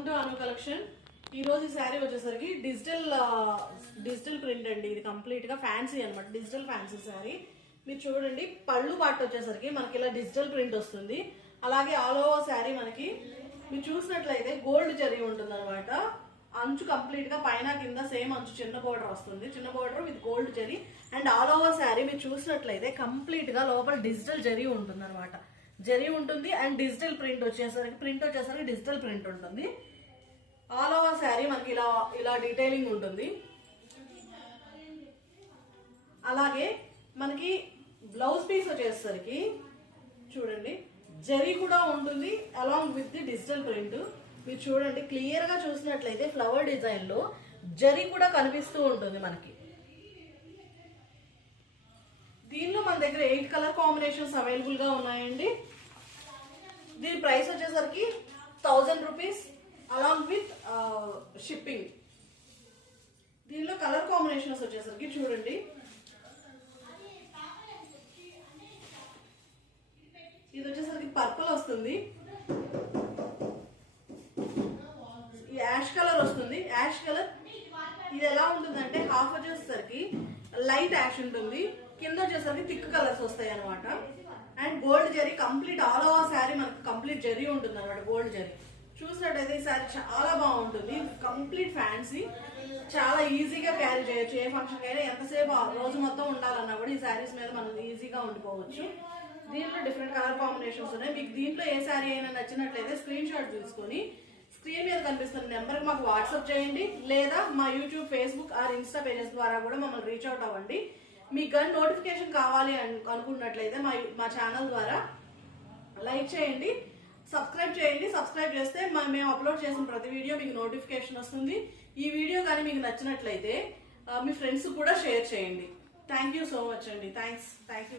Welcome to Anu collection. ఈ రోజు ఈ శారీ వచ్చేసరికి డిజిటల్ ప్రింట్ అండి. ఇది కంప్లీట్ గా ఫ్యాన్సీ అనమాట, డిజిటల్ ఫ్యాన్సీ శారీ. మీరు చూడండి, పళ్ళు పాటు వచ్చేసరికి మనకి ఇలా డిజిటల్ ప్రింట్ వస్తుంది. అలాగే ఆల్ ఓవర్ శారీ మనకి మీరు చూసినట్లయితే గోల్డ్ జరీ ఉంటుంది అనమాట. అంచు కంప్లీట్ గా పైన కింద సేమ్ అంచు చిన్న బోర్డర్ వస్తుంది, చిన్న border with gold zari. And all over sari మీరు చూసినట్లయితే కంప్లీట్ గా లోపల డిజిటల్ జరీ ఉంటుంది అనమాట. జరీ ఉంటుంది అండ్ డిజిటల్ ప్రింట్ వచ్చేసరికి డిజిటల్ ప్రింట్ ఉంటుంది. ఆల్ ఓవర్ శారీ మనకి ఇలా డీటెయిలింగ్ ఉంటుంది. అలాగే మనకి బ్లౌజ్ పీస్ వచ్చేసరికి చూడండి జరీ కూడా ఉంటుంది along with the digital print. మీరు చూడండి, క్లియర్ గా చూసినట్లయితే ఫ్లవర్ డిజైన్ లో జరీ కూడా కనిపిస్తూ ఉంటుంది మనకి. దీనిలో మన దగ్గర 8 కలర్ కాంబినేషన్స్ అవైలబుల్ గా ఉన్నాయండి. దీని ప్రైస్ వచ్చేసరికి 1000 రూపీస్ అలాంగ్ విత్ షిప్పింగ్. దీనిలో కలర్ కాంబినేషన్స్ వచ్చేసరికి చూడండి, ఇది వచ్చేసరికి పర్పుల్ వస్తుంది, యాష్ కలర్ వస్తుంది. యాష్ కలర్ ఇది ఎలా ఉంటుందంటే హాఫ్ వచ్చేసరికి లైట్ యాష్ ఉంటుంది, కింద వచ్చేసరికి థిక్ కలర్స్ వస్తాయి అనమాట. And gold zari complete all over sari మనకి కంప్లీట్ జరీ ఉంటుంది అనమాట. గోల్డ్ జరీ చూసినట్టయితే ఈ శారీ చాలా బాగుంటుంది. కంప్లీట్ ఫ్యాన్సీ, చాలా ఈజీగా క్యారీ చేయొచ్చు. ఏ ఫంక్షన్ అయినా ఎంతసేపు రోజు మొత్తం ఉండాలన్నా కూడా ఈ శారీస్ మీద మనం ఈజీగా ఉండిపోవచ్చు. దీంట్లో డిఫరెంట్ కలర్ కాంబినేషన్స్ ఉన్నాయి. మీకు దీంట్లో ఏ శారీ అయినా నచ్చినట్లయితే స్క్రీన్ షాట్ తీసుకొని స్క్రీన్ మీద కనిపిస్తున్న నెంబర్కి మాకు వాట్సాప్ చేయండి, లేదా మా YouTube, Facebook are Insta pages ద్వారా కూడా మమ్మల్ని రీచ్ అవుట్ అవ్వండి. మీకు కానీ నోటిఫికేషన్ కావాలి అనుకున్నట్లయితే మా ఛానల్ ద్వారా లైక్ చేయండి, సబ్స్క్రైబ్ చేయండి. సబ్స్క్రైబ్ చేస్తే మేము అప్లోడ్ చేసిన ప్రతి వీడియో మీకు నోటిఫికేషన్ వస్తుంది. ఈ వీడియో కానీ మీకు నచ్చినట్లయితే మీ ఫ్రెండ్స్ కూడా షేర్ చేయండి. థ్యాంక్ యూ సో మచ్ అండి. Thank you.